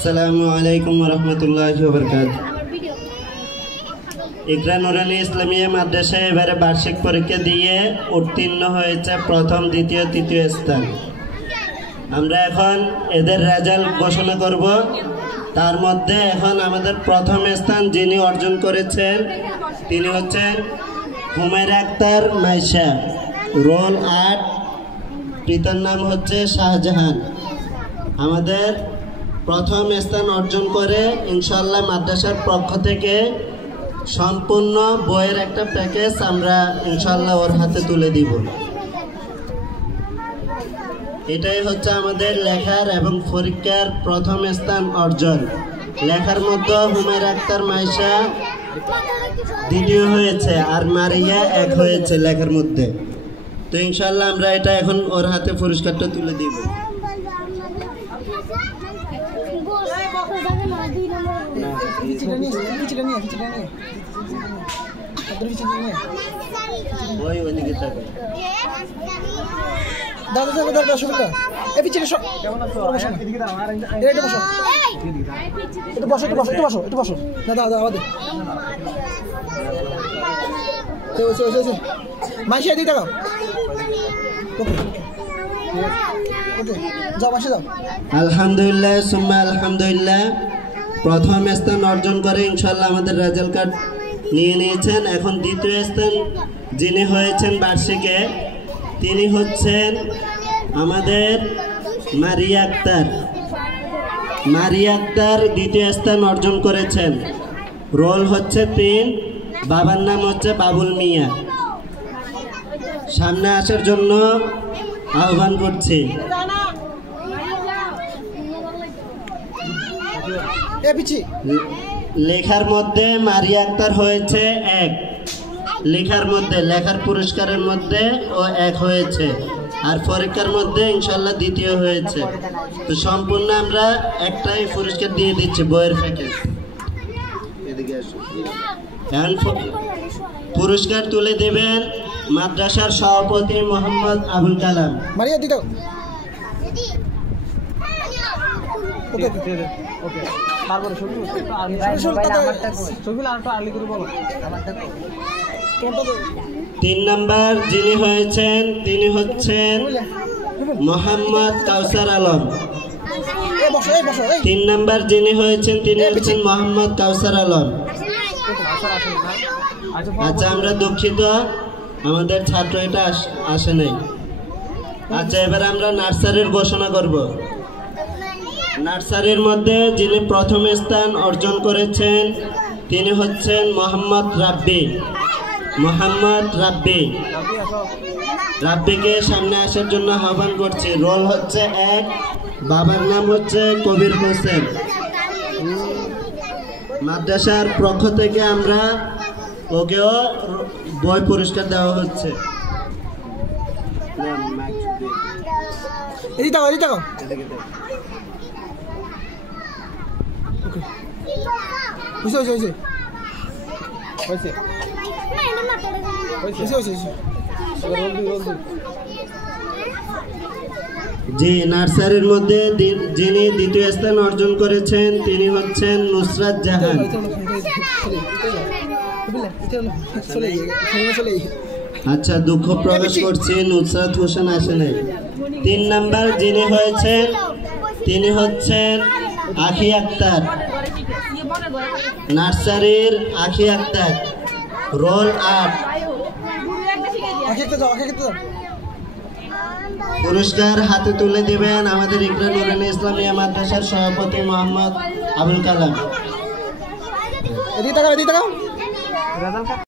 আসসালামু আলাইকুম ওয়া রাহমাতুল্লাহি ওয়া বারাকাতুহু। ইকরা নুরানী ইসলামিয়া মাদ্রাসায় এবারে বার্ষিক পরীক্ষা দিয়ে উত্তীর্ণ হয়েছে প্রথম, দ্বিতীয়, তৃতীয় স্থান। আমরা এখন এদের রেজাল্ট ঘোষণা করব। তার মধ্যে এখন আমাদের প্রথম স্থান যিনি অর্জন করেছেন তিনি হচ্ছেন হুমায়রা আক্তার মাইশা, রোল 8, পিতার নাম হচ্ছে শাহজাহান। আমাদের প্রথম স্থান অর্জন করে ইনশাআল্লাহ মাদ্রাসার পক্ষ থেকে সম্পূর্ণ বইয়ের একটা প্যাকেজ আমরা ইনশাআল্লাহ ওর হাতে তুলে দিব। এটাই হচ্ছে আমাদের লেখার এবং পরীক্ষার প্রথম স্থান অর্জন। লেখার মধ্যে হুমায়রা আক্তার মাইশা দ্বিতীয় হয়েছে আর মারিয়া 1 হয়েছে লেখার মধ্যে। তো ইনশাআল্লাহ আমরা এটা এখন ওর হাতে পুরস্কারটা তুলে দিব। আলহামদুলিল্লাহ সুম্মা আলহামদুলিল্লাহ, প্রথম স্থান অর্জন করে ইনশাআল্লাহ আমাদের রেজাল্ট কার্ড নিয়ে নিয়েছেন। এখন দ্বিতীয় স্থান যিনি হয়েছেন বার্ষিকে তিনি হচ্ছেন আমাদের মারিয়া আক্তার। মারিয়া আক্তার দ্বিতীয় স্থান অর্জন করেছেন। রোল হচ্ছে 3, বাবার নাম হচ্ছে বাবুল মিয়া। সামনে আসার জন্য আহ্বান করছি। লেখার মধ্যে মারিয়া আক্তার হয়েছে 1, লেখার মধ্যে লেখার পুরস্কারের মধ্যে ও 1 হয়েছে, আর পরীক্ষার মধ্যে ইনশাআল্লাহ দ্বিতীয় হয়েছে। তো সম্পূর্ণ আমরা একটাই পুরস্কার দিয়ে দিচ্ছি, বইয়ের প্যাকেজ। এখন পুরস্কার তুলে দেবেন মাদ্রাসার সভাপতি মোহাম্মদ আবুল কালাম। মারিয়া দিতে তিন নাম্বার যিনি হয়েছেন তিনি হচ্ছেন মোহাম্মদ কাউসার আলম। 3 নাম্বার যিনি হয়েছেন তিনি হচ্ছেন মোহাম্মদ কাউসার আলম। আচ্ছা, আমরা দুঃখিত, আমাদের ছাত্র এটা আসে নাই। আচ্ছা, এবার আমরা নার্সারির ঘোষণা করব। নার্সারির মধ্যে যিনি প্রথম স্থান অর্জন করেছেন তিনি হচ্ছেন মোহাম্মদ রাব্বি। মোহাম্মদ রাব্বি, রাব্বিকে সামনে আসার জন্য আহ্বান করছি। রোল হচ্ছে 1, বাবার নাম হচ্ছে কবির হোসেন। মাদ্রাসার পক্ষ থেকে আমরা ওকেও বই পুরস্কার দেওয়া হচ্ছে। জি, নার্সারির মধ্যে যিনি দ্বিতীয় স্থান অর্জন করেছেন তিনি হচ্ছেন নুসরাত জাহান। আচ্ছা, দুঃখ প্রকাশ করছি নুসরাত হোসেন আসে নাই। 3 নাম্বার যিনি হয়েছেন তিনি হচ্ছেন আখি আক্তার। নার্সারির আখি আক্তার, রোল 8। পুরস্কার হাতে তুলে দিবেন আমাদের ইকরা নুরানী ইসলামিয়া মাদ্রাসার সভাপতি মোহাম্মদ আবুল কালাম।